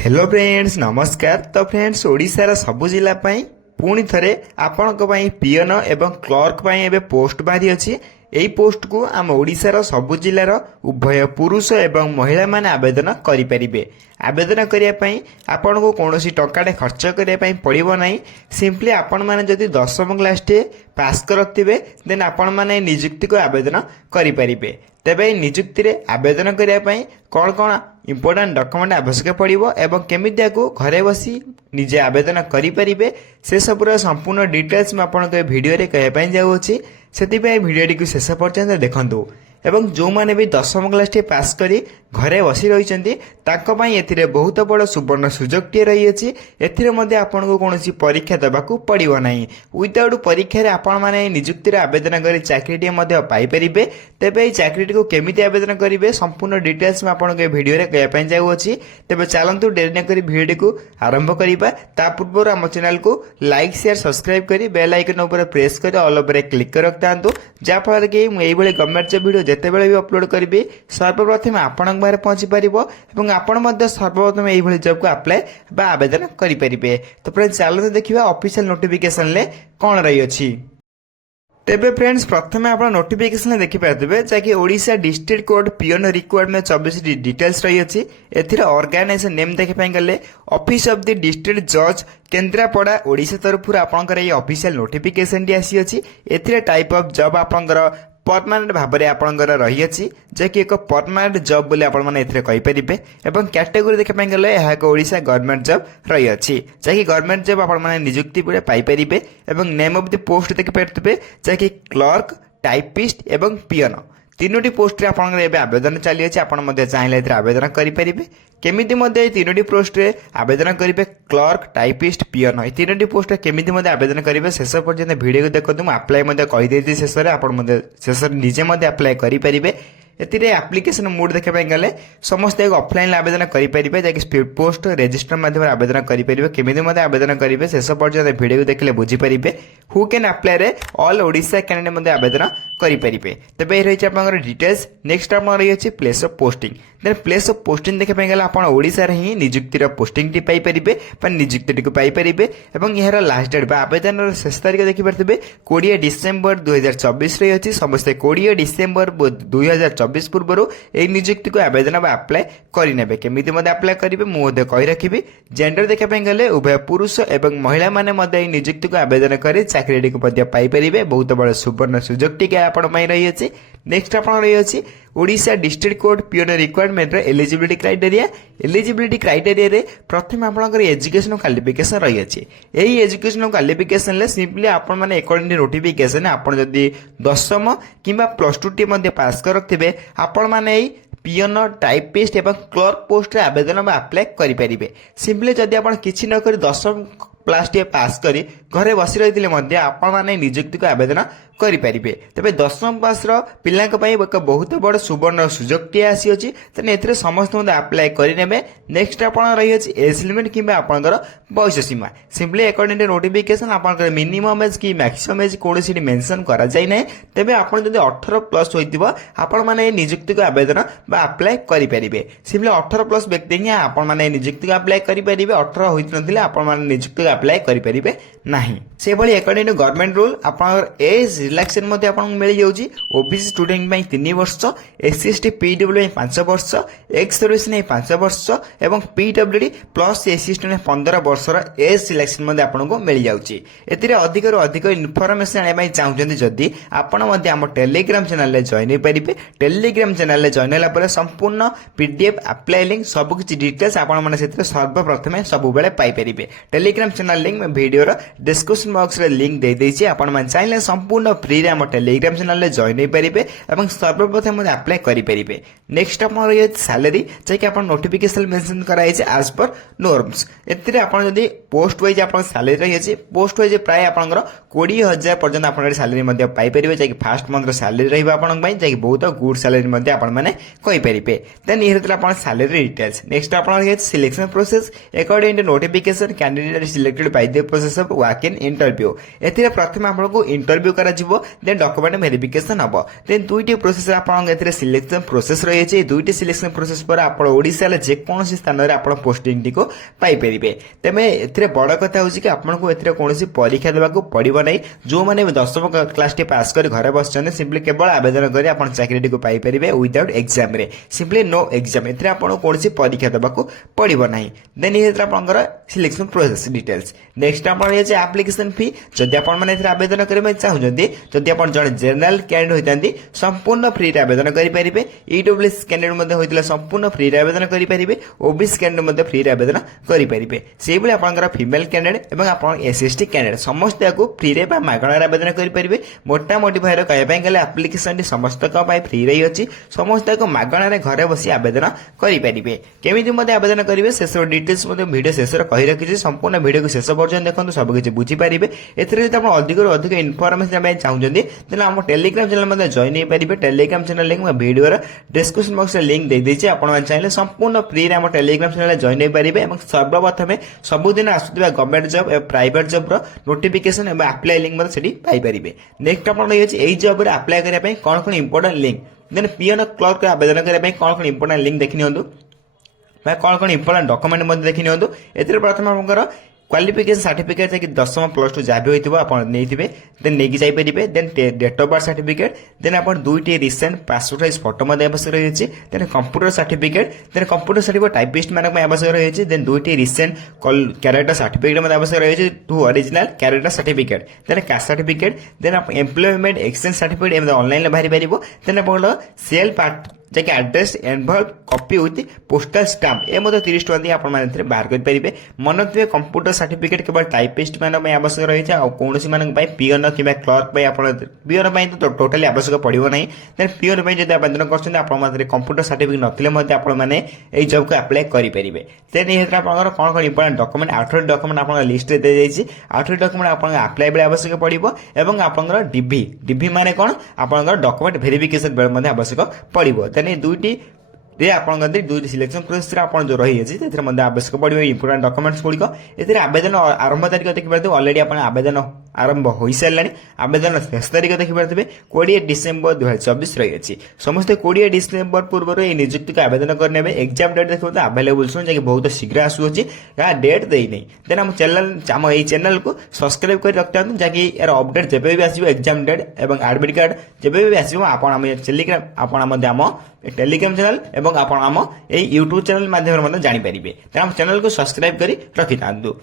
Hello friends नमस्कार। तो friends ओडिशार सबु जिला पाई पुणी थरे आपणक पाई पियन एवं क्लर्क पाई एबे पोस्ट बाहरी अछि। एई पोस्ट को आम ओडिशार सबु जिलार उभय पुरुष एवं महिला माने आवेदन करि परिबे। आवेदन करिया पाई आपन को कोनोसी टंकाटे खर्च करिया पाई पड़िबो नाही। सिंपली आपन माने जदि 10वीं क्लास टे पास करथिबे देन आपन माने नियुक्ति को आवेदन करि परिबे। तेबे नियुक्ति रे आवेदन करिया पाई कौन कौन इंपोर्टेंट डॉक्यूमेंट आवश्यक पड़िबो एवं केमितिया को घरे बसी निजे आवेदन करि परिबे से सबुर संपूर्ण डिटेल्स में आपन के वीडियो रे कहै पई जाउ अछि। सेति भिडियो टी शेष पर्यंत देखंतु एवं जो माने भी 10वीं क्लास टी पास करी घरे बसी रहिचंती ताको पई एथिरे बहुत बड़ सुवर्ण सुजोग टी रही अछि। एथिरे मध्ये आपन को कोनोसी परीक्षा देबाकू पड़िबो नाही। विदाउट परीक्षा रे आपन माने नियुक्ति रे आवेदन करी चाकरी टी मध्ये पाई परिबे। तेबे ए चाकरी टी को केमिति आवेदन करिवे संपूर्ण डिटेल्स में आपन के वीडियो रे कहै पई जाउ अछि। तेबे चलंतु देरी न करी वीडियो को आरंभ करिबा। ता पूर्व हम चैनल को लाइक शेयर सब्सक्राइब करी बेल आइकन ऊपर प्रेस करी ऑल ऊपर क्लिक कर रखतांतु जा फल कि मु एई भली गवर्नमेंट जॉब वीडियो जेतेबेले भी अपलोड करिबे सर्वप्रथम आपन बारे पहुंची परिबो एवं आपन मध्ये सर्वप्रथम एई भली जॉब को अप्लाई बा आवेदन करि परिबे। तो फ्रेंड्स चलो देखिबा ऑफिशियल नोटिफिकेशन ले कोन रही अछि। तेबे फ्रेंड्स प्रथम आप नोटिफिकेशन देखि पाथिबे जाकि ओडिशा डिस्ट्रिक्ट कोर्ट पियन रिक्वायरमेंट 24 डिटेल्स रही अछि। एथिरे ऑर्गेनाइजेशन नेम देखि पाई गले ऑफिस ऑफ द डिस्ट्रिक्ट जज केंद्रापड़ा ओडिशा तरफुर आपनकर ए ऑफिशियल नोटिफिकेशन टी आसी अछि। एथिरे टाइप ऑफ जॉब आपनकर परमानेंट भाव में आपंकर रही अछि जैकि एक परमानेंट जॉब बोले आपण माने एथिरे कहि परिबे एवं कैटेगरी देखि पाई गले एहा एक ओडिशा गवर्नमेंट जॉब रही अछि जैकि गवर्नमेंट जॉब आपण माने नियुक्ति पुरे पाई परिबे एवं नेम ऑफ द पोस्ट देखि पारथिबे जैकि क्लर्क टाइपिस्ट एवं पियन तीनोटी पोस्ट रे आपन एबे आवेदन चली अछि। आपण मध्ये चाहिले एथिरे आवेदन करि परिबे केमिति मध्ये तीनोटी पोस्ट रे आवेदन करिवे क्लर्क टाइपिस्ट पियन ए तीनोटी पोस्ट रे केमिति मध्ये आवेदन करिवे शेष पर्यंत वीडियो को देखतु म अप्लाई मध्ये कहि देति शेष रे आपण मध्ये शेष निजे मध्ये अप्लाई करि परिबे। एतिरे एप्लिकेशन मोड देखा पाई गले समस्त एक ऑफलाइन आवेदन करि परिबे जाकि स्पीड पोस्ट रजिस्टर माध्यम आवेदन करि परिबे केमिति मध्ये आवेदन करिवे शेष पर्यंत वीडियो देखले बुझी परिबे। हु कैन अप्लाई रे ऑल ओडिशा कैंडिडेट मध्ये आवेदन करि परिबे। तबे रही आपनकर डिटेल्स नेक्स्ट आपन रही अछि place of posting. Then place of posting देखा पाई गले आपन ओडिशा रे ही नियुक्ति रो पोस्टिंग टी पाई परिबे पर नियुक्ति टी को पाई परिबे एवं यहर लास्ट डेट बा आवेदन रो शेष तारीख देखि परथिबे 20 डिसेंबर 2024 रे अछि। समस्त 20 डिसेंबर 2024 पूर्व ए नियुक्ति को आवेदन बा अप्लाई करि नेबे केमिति मध्ये अप्लाई करिवे मु मध्ये कहि रखिबि। जेंडर देखा पाई गले उभय पुरुष एवं महिला माने मध्ये नियुक्ति को आवेदन करि चाकरी को मध्ये पाई परिबे बहुत बड़ सुवर्ण सुजोग टी आपण पई रही अछि। नेक्स्ट आपण रही अछि ओडिशा डिस्ट्रिक्ट कोर्ट पियन रिक्वायरमेंट रे एलिजिबिलिटी क्राइटेरिया रे प्रथम आपनकर एजुकेशन क्वालिफिकेशन रही अछि। एही एजुकेशन क्वालिफिकेशन ले सिंपली आपण माने अकॉर्डिंग टू नोटिफिकेशन आपण जदी 10वीं किबा +2 टी मध्ये पास कर रखथिबे आपण माने एही पियन टाइपिस्ट एवं क्लर्क पोस्ट रे आवेदन बा अप्लाई करि परिबे। सिंपली जदी आपण किछि न करी 10वीं क्लास टी पास करी घरे बसी रहिथिले मध्ये आपण माने नियुक्ति को आवेदन करि परिबे। तबे 10वीं पास रो पिल्लाक पई एक बहुत बड़ सुवर्ण सुजोग टी आसी अछि तने एथरे समस्त मध्ये अप्लाई करि नेबे। नेक्स्ट आपण रही अछि एज लिमिट किबा आपनकर बयस सीमा सिंपली अकॉर्डिंग टू नोटिफिकेशन आपनकर मिनिमम एज की मैक्सिमम एज कोनोसी मेंशन करा जाय नै। तबे आपण जदी 18 प्लस होइतिबो आपण माने नियुक्ति को आवेदन बा अप्लाई करि परिबे। सिंपली 18 प्लस व्यक्ति ही आपण माने नियुक्ति को अप्लाई करि परिबे 18 होइत नथिले आपण माने नियुक्ति को अप्लाई करि परिबे नाही। से भली अकॉर्डिंग टू गवर्नमेंट रूल आपनकर एज रिलैक्सेशन मध्ये आपन मिल जाउची ओबीसी स्टूडेंट पई 3 वर्ष एससी एसटी पीडब्ल्यू 5 वर्ष एक्स सर्विस ने 5 वर्ष एवं पीडब्ल्यूडी प्लस एससी एसटी ने 15 वर्षर एज सिलेक्शन मध्ये आपन को मिल जाउची। एतिरे अधिक रो अधिक इन्फॉर्मेशन आने पई चाहउछन्ती जदी आपन मध्ये हम टेलीग्राम चैनल ले जॉइन परिबे। टेलीग्राम चैनल ले जॉइन होला पर संपूर्ण पीडीएफ अप्लाई लिंक सब किछि डिटेल्स आपन माने सेतिर सर्वप्रथमे सब बेले पाई परिबे। टेलीग्राम चैनल लिंक में वीडियो रो डिस्क्रिप्शन बॉक्स रे लिंक दे देछि आपन माने चाहिले संपूर्ण फ्री रे हम टेलीग्राम चैनल ले जॉइन होई परिबे एवं सर्वप्रथम मध्ये अप्लाई करि परिबे। नेक्स्ट आपन रही सैलरी जेकि आपन नोटिफिकेशन मेंशन कराई छै एज पर नॉर्म्स। एतिरे आपन जदी पोस्ट वाइज आपन सैलरी रही छै पोस्ट वाइज प्राय आपनकर 20000 पर्यंत आपन सैलरी मध्ये पाई परिबे जेकि फर्स्ट मंथ रो सैलरी रहिबा आपन पई जेकि बहुत गुड सैलरी मध्ये आपन माने कहि परिबे। देन इहरतला आपन सैलरी डिटेल्स। नेक्स्ट आपन रही selection process according to notification candidate selected by the process of walk in interview एथिरे प्रथम आपनको इंटरव्यू करा जिवो देन डॉक्यूमेंट वेरिफिकेशन हबो देन दुईटी प्रोसेस आपन एथिरे सिलेक्शन प्रोसेस रही छै दुईटी सिलेक्शन प्रोसेस पर आपण ओडिसा ले जे कोनोसी स्थान रे आपण पोस्टिंग टिको पाई परिबे तमे एथिरे बड़ कथा होछि कि आपनको एथिरे कोनोसी परीक्षा देबा को पड़िबो नै जो माने 10वीं क्लास टी पास कर घरे बसछन सिंपली केवल आवेदन करी आपण चाकरी टिको पाई परिबे विदाउट एग्जाम रे सिंपली नो एग्जाम एथिरे आपण कोनोसी परीक्षा देबा को पड़िबो नै देन एथिरे आपनकर सिलेक्शन प्रोसेस डिटेल्स नेक्स्ट आपण ये एप्लिकेशन फी जदि आपण माने एथिरे आवेदन करबे चाहुजंती जदि आपण जण जनरल कैंडिडेट होइतांती संपूर्ण फ्री रे आवेदन करि परिबे ईडब्ल्यूएस कैंडिडेट मध्ये होइतला संपूर्ण फ्री रे आवेदन करि परिबे ओबीसी कैंडिडेट मध्ये फ्री रे आवेदन करि परिबे सेहि बले आपनकर फीमेल कैंडिडेट एवं आपण एसएसटी कैंडिडेट समस्त को फ्री रे बा मागणा रे आवेदन करि परिबे मोटा मोटी भाइर कहय पय गेले एप्लिकेशन टी समस्त को पाई फ्री रे अछि समस्त को मागणा रे घरे बसी आवेदन करि परिबे केमिति मध्ये आवेदन करिवे शेष डिटेल्स मध्ये वीडियो शेष रे कहि रखिछि संपूर्ण वीडियो को शेष पर्यंत देखंतु सब किछि बुझी परिबे एथिरे जदि आपण अधिक रो अधिक इन्फॉर्मेशन पाई चाहुजंती देन हम टेलीग्राम चैनल मध्ये जॉइन हे परिबे टेलीग्राम चैनल लिंक मैं वीडियो रे डिस्क्रिप्शन बॉक्स रे लिंक दे देछि आपण मन चाहिले संपूर्ण फ्री रे हम टेलीग्राम चैनल जॉइन हे परिबे एवं सर्वप्रथमे सबुदिन आसुथिबा government job A private job row notification एवं अप्लाई लिंक मध्ये सेठी पाई परिबे नेक्स्ट आपण रही अछि एई जॉब रे अप्लाई करिया पई कोन कोन important link then PN clerk आवेदन करिया पई कोन कोन इंपोर्टेंट लिंक देखि नियंतु मैं कौन कौन इंपोर्टेंट डॉक्यूमेंट मध्ये देखि नियंतु एथिरे प्रथम आपनकर क्वालिफिकेशन सर्टिफिकेट कि 10वीं प्लस 2 जाबे होइतिबो आपण नेइथिबे देन नेकी जाई परिबे then date of birth certificate then आपण दुईटी रिसेंट पासपोर्ट साइज फोटो मध्ये आवश्यक रहिछि देन कंप्यूटर सर्टिफिकेट टाइपिस्ट मानक में आवश्यक रहिछि देन दुईटी रिसेंट कैरेक्टर सर्टिफिकेट मध्ये आवश्यक रहिछि two original character certificate then caste certificate then आपण एम्प्लॉयमेंट एक्सचेंज सर्टिफिकेट एम ऑनलाइन ले बाहरी परिबो देन आपण सेल पार्ट जैसे address envelope copy with postal stamp ए मते 30 टका दी आपण माने बाहर कर परिबे मन थे कंप्यूटर सर्टिफिकेट केवल टाइपिस्ट मान में आवश्यक रही है कौन मान पीएन कि क्लर्क पीएन तो टोटाली आवश्यक पड़ो ना देन पीएन जब आवेदन कर कंप्यूटर सर्टिफिकेट नथिले आपने जॉब को अप्लाई करेंगे देन ये कौन कौन इंपोर्टेंट डॉक्यूमेंट 8 डॉक्यूमेंट आप लिस्ट दे जाइए 8 डॉक्यूमेंट आप अप्लाई बेले आवश्यक पड़ो और आप डीवी माने कौन आप डॉक्यूमेंट वेरिफिकेशन बेले आवश्यक पड़ो तेने दुईटी आपन दुईटी सिलेक्शन प्रोसेस आपन जो रही अछि तेथरे मध्ये आवश्यक पड़िबो इंपोर्टेंट डॉक्यूमेंट्स गुड़िक एथिरे आवेदन आरंभ तारीख देखिबार ऑलरेडी आपन आवेदन आरंभ होई सारलानी आवेदन शेष तारीख देखिबार 20 डिसेंबर 2024 रही अछि समस्त 20 डिसेंबर पूर्व ए नियुक्ति का आवेदन करनेबे एग्जाम डेट देखो तो अवेलेबल सुन जे बहुत शीघ्र आसु अछि या डेट देई नै देन हम चैनल को सब्सक्राइब कर रखता जाकि यार अपडेट जेबे भी आसीबो एग्जाम डेट एवं एडमिट कार्ड जेबे भी आसीबो आपन हम टेलीग्राम आपन हम टेलीग्राम चैनल एवं आपण आम ए यूट्यूब चैनल माध्यम जानी पारिबे त हम चैनल को सब्सक्राइब करी रखि थांतु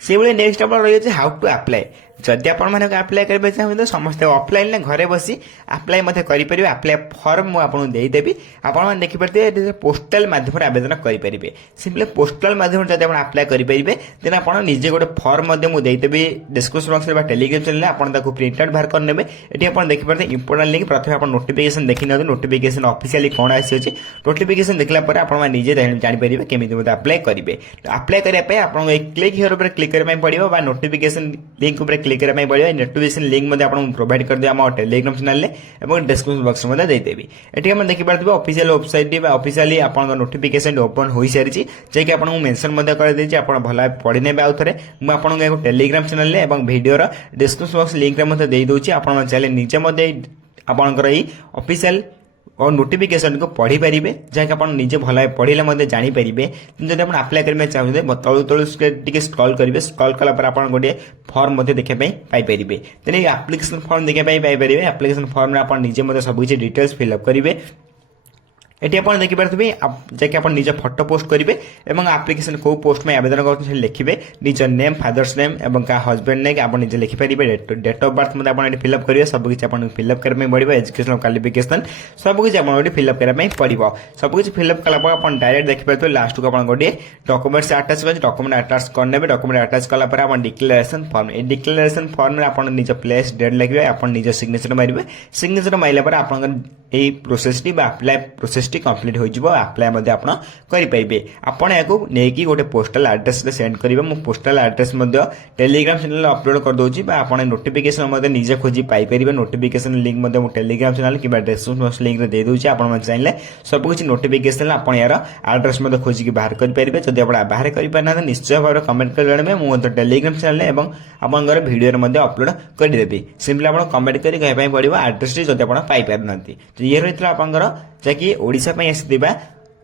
से बले नेक्स्ट आपण रही हाउ टू अप्लाई जदि आपण माने अप्लाई करबे चाहे समस्त ऑफलाइन ने घरे बसी अप्लाई मते करि परिबे अप्लाई फॉर्म मु आपन देई देबी आपण माने देखि परते पोस्टल माध्यम आवेदन करि परिबे सिंपली पोस्टल माध्यम जदि आपण अप्लाई करि परिबे देन आपण निजे गोटे फॉर्म मते मु देई देबी डिस्क्रिप्शन बॉक्स रे बा टेलीग्राम चैनल आपण ताको प्रिंट आउट बाहर कर नेबे एठी आपण देखि परते इंपोर्टेंट लिंक प्रथमे आपण नोटिफिकेशन देखि न नोटिफिकेशन ऑफिशियली कोन आसी अछि नोटिफिकेशन देखला पर आपण माने निजे जानि परिबे केमिति मते अप्लाई करिवे अप्लाई करिया पे आपण एक क्लिक हियर ऊपर क्लिक करबे पड़िबो बा नोटिफिकेशन लिंक ऊपर क्लिक करबे पड़िबो नोटिफिकेशन लिंक मध्ये आपण प्रोवाइड कर दे हम टेलीग्राम चैनल ले एवं डिस्क्रिप्शन बॉक्स मध्ये दे देबी एठी हम देखि परथिबे ऑफिशियल वेबसाइट बा ऑफिशियली आपण नोटिफिकेशन ओपन होई सारिछि जे कि आपण मेंशन मध्ये कर देछि आपण भला पढि नेबे आउथरे मु आपण एक टेलीग्राम चैनल ले एवं वीडियो रा डिस्क्रिप्शन बॉक्स लिंक रे मध्ये देई दोछि आपण चैनल नीचे मध्ये आपणकर एई ऑफिशियल और नोटिफिकेशन को पढ़ी पारिबे जहाँकि आप निजे भल पढ़ले मध्य जानी पारिबे जब आप अप्लाई करबे चाहते तळु तळु टिके स्क्रॉल करेंगे स्क्रॉल कला पर आप गोटे फॉर्म मध्य देखा पाई पारिबे तेने एप्लिकेशन फॉर्म देखा पाई पारिबे एप्लिकेशन फॉर्म में आप निजे मध्य सब किछि डिटेल्स फिलअप करेंगे एटी आप देखिपारे जैसे आप निज फोटो पोस्ट करेंगे और एप्लिकेशन को पोस्ट में आवेदन कर लिखे निज नेम फादर्स नेम और क्या हजबैंड नेम आप निजे लिखिपारे डेट ऑफ बर्थ मतलब आप फिलअप करेंगे सबकि आप फिलअप करने पड़ो एजुकेशनल क्वालिफिकेशन सबकि आप फिलअप करने पड़ो सबकि फिलअप कला आप डायरेक्ट देखिपारे लास्ट को आप गोटे डॉक्यूमेंट्स अटैच कर डॉक्यूमेंट अटैच करने डॉक्यूमेंट अटैच कलापर आप डिक्लेरेशन फॉर्म ए डिक्लेरेशन फॉर्म में आप निज प्लेस डेट लिखे आप निज सिग्नेचर मारे सिग्नेचर मारे आप यही प्रोसेसटी आप्लाय प्रोसेसटी कंप्लीट हो आप्लाय आपण करेंगे आपण या नहीं गोटे पोस्टाल आड्रेस सेंड करेंगे मो postal address Telegram channel upload कर दूसरी आप नोटिफिकेशन निजे खोजी Piper notification link Telegram channel कि डिस्क्रिप्शन लिंक दे दूसरी आप चाहिए सबकि नोटिफिकेशन आप यार आड्रेस खोजिक बाहर करेंगे जब आप बाहर करना निश्चय भाव कमेंट कर जानवे मुझे टेलीग्राम चैनल और आपंकर भिडियो अपलोड करदेवी सिंपली आप कमेंट कर कहवाई पड़ो आड्रेस जब आप पाइपर ना तो ये रही आपंकर जहाँकि ओडिशा आसीथिबा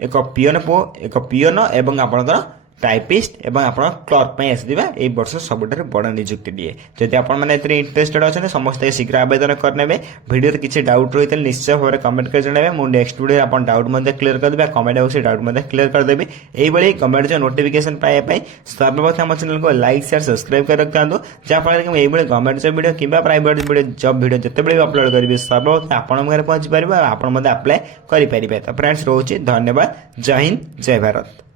एक पियन एवं आपंकर टाइपिस्ट एवं आप क्लर्क आसीथिबा ए वर्ष सबुठ बड़ निजुक्ति दिए जदि आपने इंटरेस्टेड अच्छा समस्त शीघ्र आवेदन करने भिडियो किसी डाउट रही है निश्चय भाव कमेंट कर जन मुझे नेक्स्ट वीडियो आप डाउट क्लियर करदेवी कमेंट बॉक्स डाउट क्लियर करदेवी यही गवर्नमेंट जो नोटिफिकेशन पाइबा सर्वप्रथम आम चैनल को लाइक शेयर सब्सक्राइब कर रखता जहाँफल कि यही गवर्नमेंट जॉब वीडियो कि प्राइवेट जॉब वीडियो जिते अपलोड करी सर्वप्रथम आपण घर पहुंची पारे आप अप्लाई करेंगे तो फ्रेंड्स रोचे धन्यवाद जय हिंद जय भारत।